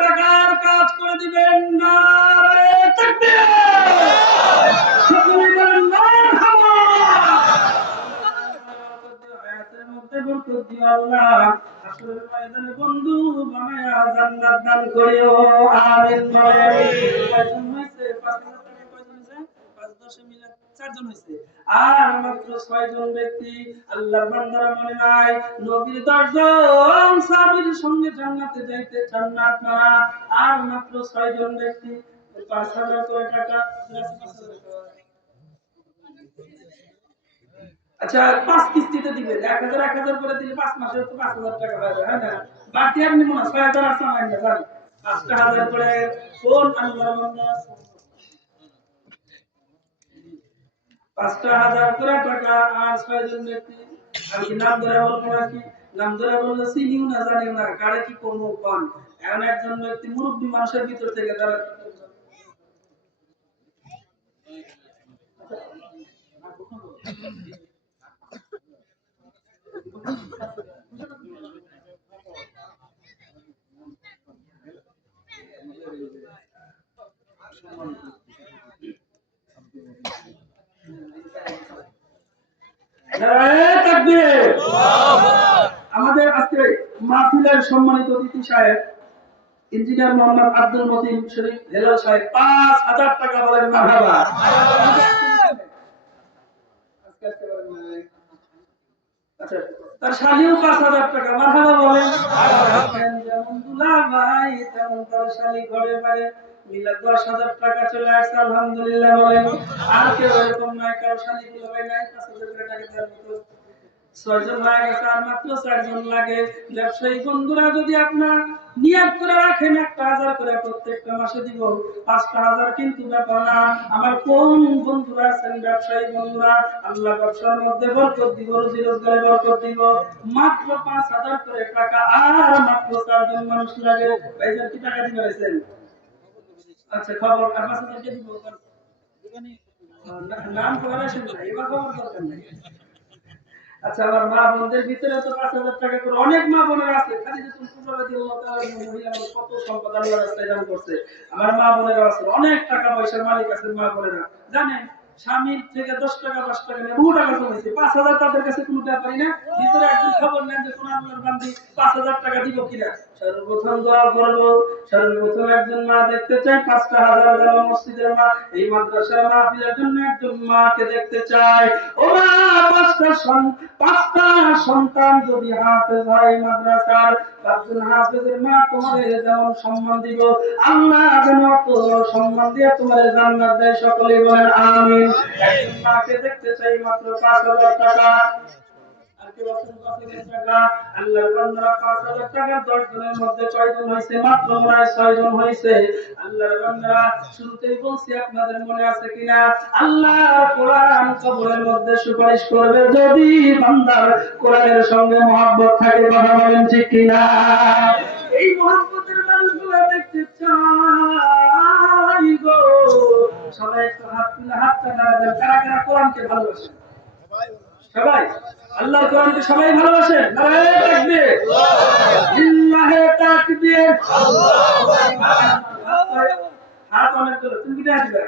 টাকার কাজ করে দিবেন না। সকলে বলেন মারহাবা। হায়াতের মধ্যে বরকত দিও আল্লাহ, হাসরের ময়দানে বন্ধু বানায়া জান্নাত দান করিও, আমিন বলেন। কয়জন হইছে? 5000 টাকা কয়জন হইছে? 5-10 মিলে 4 জন হইছে। আর মাত্র 6 জন ব্যক্তি আল্লাহর বান্দারা মনে নাই নবীর 10 জন সাহাবীর সঙ্গে জান্নাতে যাইতে চান না আপনারা। আর মাত্র 6 জন ব্যক্তি 5000 করে টাকা। আচ্ছা 5 কিস্তিতে দিবে, 1000 করে দিলে 5 মাসে তো 5000 টাকা হয়ে যায়, হ্যাঁ না? বাকি আর নিব না, 6000 আছে আমার না জান। 5000 করে কোন আল্লাহর বান্দা 5000 করে টাকা আর 6 জন ব্যক্তি। আমি নাম ধরে বলবো নাকি? নাম ধরে বললে চিনিও না জানিও না কারে কি কোন কোন। এমন একজন ব্যক্তি মুরব্বী মানুষের ভিতর থেকে তারা আমাদের আজকে মাহফিলের সম্মানিত অতিথি সাহেব ইঞ্জিনিয়ার মোহাম্মদ আব্দুল মতিন শরীফ হেলাল সাহেব 5000 টাকা বলেন মারহাবা। আচ্ছা তার শালিও 5000 টাকা মারহাবা বলেন। যেমন দুলা ভাই তেমন তার শালি ঘরে বাইরে মিলে 10000 টাকা চলে আসছে, আলহামদুলিল্লাহ বলেন। আর কেউ এরকম নাই, কারো শালি দুলা ভাই নাই 5000 টাকা দেওয়ার মতো। 6 জন হয়ে গেছে, আর মাত্র 4 জন লাগে। ব্যবসায়ী বন্ধুরা যদি আপনার নিয়ত করে রাখেন 1000 করে প্রত্যেকটা মাসে দিব, 5000 কিন্তু ব্যাপার না। আমার কোন বন্ধুরা আছেন ব্যবসায়ী বন্ধুরা, আল্লাহ ব্যবসার মধ্যে বরকত দিব, রুজি রোজগারে বরকত দিব, মাত্র 5000 করে টাকা আর মাত্র 4 জন মানুষ লাগে। ভাইজান কি টাকা দিতে পারছেন? আচ্ছা খবর আর 5000 কে দিব নাম করে আসেন না, এবার খবর দরকার নাই। আচ্ছা আমার মা বোনদের ভিতরে তো 5000 টাকা করে অনেক মা বোনেরা আছে, খালি যে তুমি পূজাবাদী আল্লাহ তাআলার মহিলা কত সম্পদ আল্লাহর রাস্তায় দান করছে। আমার মা বোনেরা আছে, অনেক টাকা পয়সার মালিক আছে মা বোনেরা। জানেন স্বামীর থেকে 10 টাকা 5 টাকা নিয়ে বহু টাকা জমেছে, 5000 তাদের কাছে কোনো ব্যাপারই না। ভিতরে একজন খবর নেন যে কোন আল্লাহর বান্দি 5000 টাকা দিব কিনা। সর্বপ্রথম দোয়া করব, সর্বপ্রথম একজন মা দেখতে চাই 5টা হাজার গেল মসজিদের মা, এই মাদ্রাসার মাহফিলের জন্য একজন মাকে দেখতে চাই। ও মা 5টা সন্তান যদি হাফেজ হয় মাদ্রাসার, 5 জন হাফেজের মা তোমাদের যেমন সম্মান দিব, আল্লাহ যেন তো সম্মান দিয়ে তোমার জান্নাত দেয়, সকলে বলেন আমিন। একজন মাকে দেখতে চাই মাত্র 5000 টাকা। আল্লাহর বান্দারা 5000 টাকা 10 জনের মধ্যে কয়জন হইছে? মাত্র মনে হয় 6 জন হইছে। আল্লাহর বান্দারা শুরুতেই বলছি আপনাদের মনে আছে কিনা, আল্লাহ কোরআন কবরের মধ্যে সুপারিশ করবে যদি বান্দার কোরআনের সঙ্গে মহব্বত থাকে, কথা বলেন ঠিক কিনা? এই মহব্বতের মানুষগুলো দেখতে চাই গো। সবাই একটু হাত তুলে হাতটা নাড়া, কারা কারা কোরআনকে ভালোবাসেন? সবাই আল্লাহর কোরআনকে সবাই ভালোবাসেন? নারায়ে তাকবীর, লিল্লাহি তাকবীর, আল্লাহু আকবার। হাত অনেক করে তুমি কি আসবে?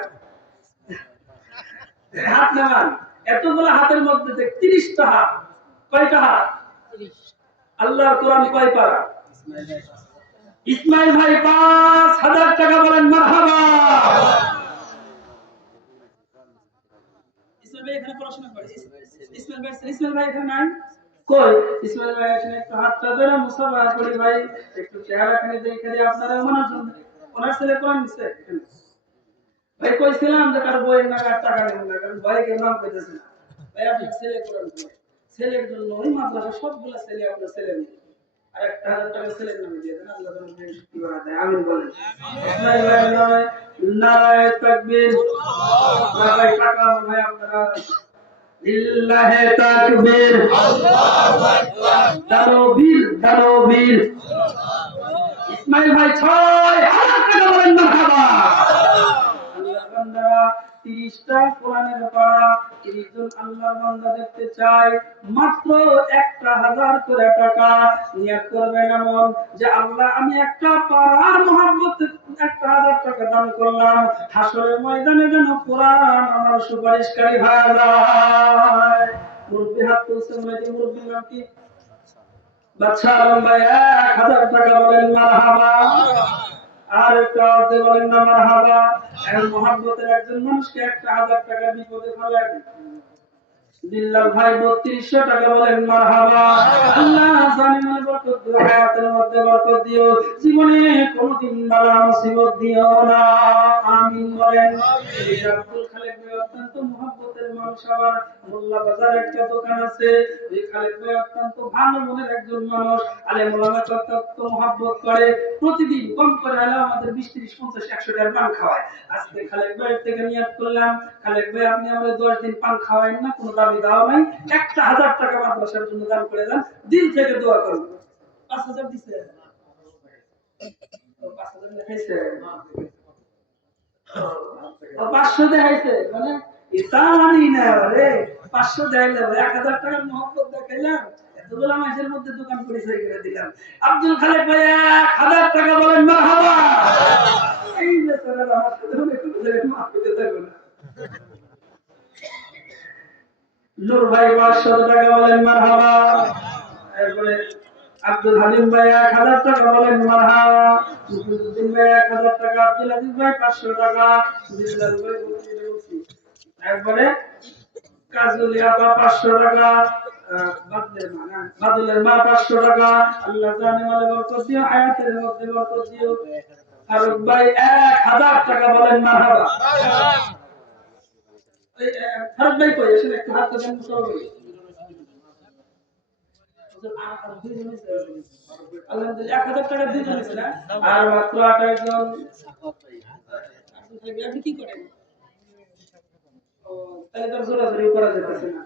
হাত নামান। এতগুলো হাতের মধ্যে 30টা হাত। কয়টা হাত? 30। আল্লাহর কোরআন কয় পারা? ইসমাইল ভাই 5000 টাকা বলেন মারহাবা। ইসমাইল ভাই এখানে পড়াশোনা করে? ইসমাইল ভাই এখানে নাই কই? ইসমাইল ভাই এখানে একটু হাতটা ধরে মুসাফা করি ভাই, একটু চেহারা খালি দেখে দিয়ে আপনারা মনোযোগ। ওনার ছেলে কোরআন নিছে ভাই, কইছিলাম যে কার বইয়ের নাগাদ টাকা নেব না, কারণ ভাই কেউ নাম কইতেছে না। ভাই আপনার ছেলে কোরআন পড়ে, ছেলের জন্য ওই মাদ্রাসা সবগুলো ছেলে আপনার ছেলে নেই, আর 1000 টাকা ছেলের নামে দিয়ে দেন, আল্লাহ যেন শক্তি বাড়ায় দেয়, আমিন বলেন। ইসমাইল ভাইয়ের নামে নারায়ে তাকবীর। ভাই টাকা ভাই আপনারা লিল্লাহি তাকবীর, আল্লাহু আকবার। দানবীর দানবীর ইসমাইল ভাই 6000 টাকা বলেন মারহাবা। আল্লাহর বান্দারা 30টা কোরআনের পারা 30 জন আল্লাহর বান্দা দেখতে চাই, মাত্র 1000 করে টাকা নিয়ত করবেন এমন যে আল্লাহ আমি একটা পারার মহব্বতে 1000 টাকা দান করলাম, হাসরের ময়দানে যেন কোরআন আমার সুপারিশকারী হয়ে যায়। মুরব্বি হাত তুলছে, মুরব্বির নাম কি? বাদশা আলম ভাই 1000 টাকা বলেন মারহাবা। আর একটা অর্ধে বলেন না মারহাবা। এখন মহব্বতের একজন মানুষকে 1000 টাকা বিপদে ফেলেন, বিল্লাল ভাই 3200 টাকা বলেন মারহাবা। আল্লাহ জানে মনে বরকত দিও, হায়াতের মধ্যে বরকত দিও, জীবনে কোনদিন বালা মুসিবত দিও না, আমিন বলেন। এই আব্দুল খালেক ভাই অত্যন্ত মহব্বতের মানুষ। আবার মোল্লা বাজার একটা দোকান আছে, এই খালেক ভাই অত্যন্ত ভালো মনের একজন মানুষ, আলেম ওলামা অত্যন্ত মহব্বত করে, প্রতিদিন কম করে হলে আমাদের 20 30 50 100 টাকার পান খাওয়ায়। আজকে খালেক ভাই থেকে নিয়ত করলাম, খালেক ভাই আপনি আমাদের 10 দিন পান খাওয়াইন না, কোনো দাবি দাও নাই, 1000 টাকা মাদ্রাসার জন্য দান করে দেন, দিল থেকে দোয়া করব। 5000 দিছে, 5000 দেখাইছে, 500 দেখাইছে, মানে এটা মানি না রে। 500 দেখাইলে 1000 টাকার মহব্বত দেখাইলাম, এতগুলা মাসের মধ্যে দোকান পরিচয় করে দিলাম। আব্দুল খালেক ভাই 1000 টাকা বলেন মারহাবা। এই যে তোরা আমার সাথে অনেক কিছু মাফ করে দেব না। নূর ভাই 500 টাকা বলেন মারহাবা। এরপরে আব্দুল হালিম ভাই 1000 টাকা বলেন মারহাবা। মুফিদুদ্দিন ভাই 1000 টাকা, আব্দুল আজিজ ভাই 500 টাকা, বিল্লাল ভাই বলছি। এরপরে কাজুলি আপা 500 টাকা, বাদলের মা 500 টাকা। আল্লাহ জানে মালে বরকত দিও, হায়াতের মধ্যে বরকত দিও। ফারুক ভাই 1000 টাকা বলেন মারহাবা। ফারুক ভাই কই আসেন, একটু হাত দেন সবাই। আলহামদুলিল্লাহ 1000 টাকা দিয়ে দিয়েছে না, আর মাত্র 28 জন। আপনি কি করেন? ও তাহলে তো জোরাজোরি করা যেতেছে না।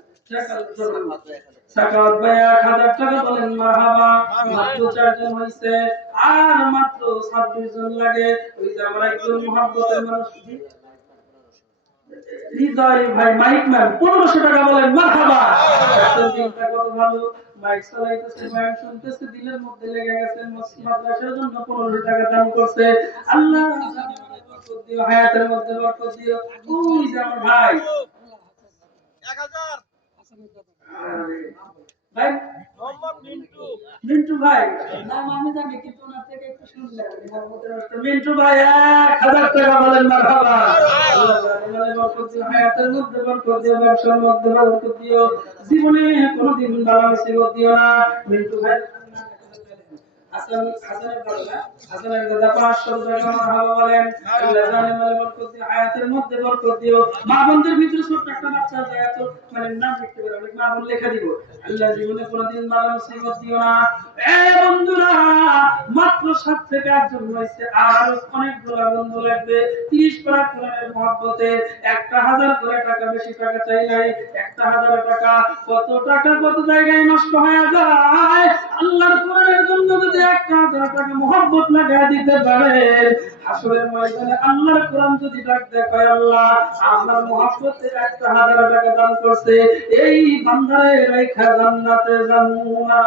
সাকাওয়াত ভাই 1000 টাকা বলেন মারহাবা। মাত্র 4 জন হইছে, আর মাত্র 26 জন লাগে। ওই যে আমার একজন মহব্বতের মানুষ হৃদয় ভাই মাইক ম্যান 1500 টাকা বলেন মারহাবা। দিনটা কত ভালো, মাইক চালাইতেছে, বয়ান শুনতেছে, দিলের মধ্যে লেগে গেছে, মাদ্রাসার জন্য 1500 টাকা দান করছে। আল্লাহ বরকত দিও, হায়াতের মধ্যে বরকত দিও। ওই যে আমার ভাই 1000 ভাই মোহাম্মদ মিন্টু ভাই, নাম আমি জানি কিন্তু ওনার থেকে একটু শুনলাম। মিন্টু ভাই 1000 টাকা বলেন মারহাবা। আল্লাহ জানে বরকত দিও, হায়াতের মধ্যে বরকত দিও, ব্যবসার মধ্যে বরকত দিও, জীবনে কোনোদিন বালা মুসিবত দিও না। মিন্টু ভাই হাসানের দাদা 500 টাকা মারহাবা বলেন। আল্লাহ জানে বরকত দিও, হায়াতের মধ্যে বরকত দিও। মা বোনদের ভিতরে ছোট একটা বাচ্চা যায় তো মানে নাম লিখতে পারে, অনেক মা বোন লেখা দিব। আল্লাহ জীবনে কোনোদিন বালা মুসিবত দিও না। এ বন্ধুরা, মাত্র 7 থেকে 8 জন হয়েছে, আর অনেকগুলো বন্ধু লাগবে। 30 পারা কোরআনের মহব্বতে 1000 করে টাকা, বেশি টাকা চাই নাই। 1000 টাকা, কত টাকা কত জায়গায় নষ্ট হয়ে যায়। আল্লাহর কোরআনের জন্য যদি 1000 টাকা মহব্বত লাগায় দিতে পারে, হাসরের ময়দানে আল্লাহর কোরআন যদি ডাক দেয়, আল্লাহ আমার মহব্বতে 1000 টাকা দান করছে, এই বান্দারে রাইখা জান্নাতে যাবো না।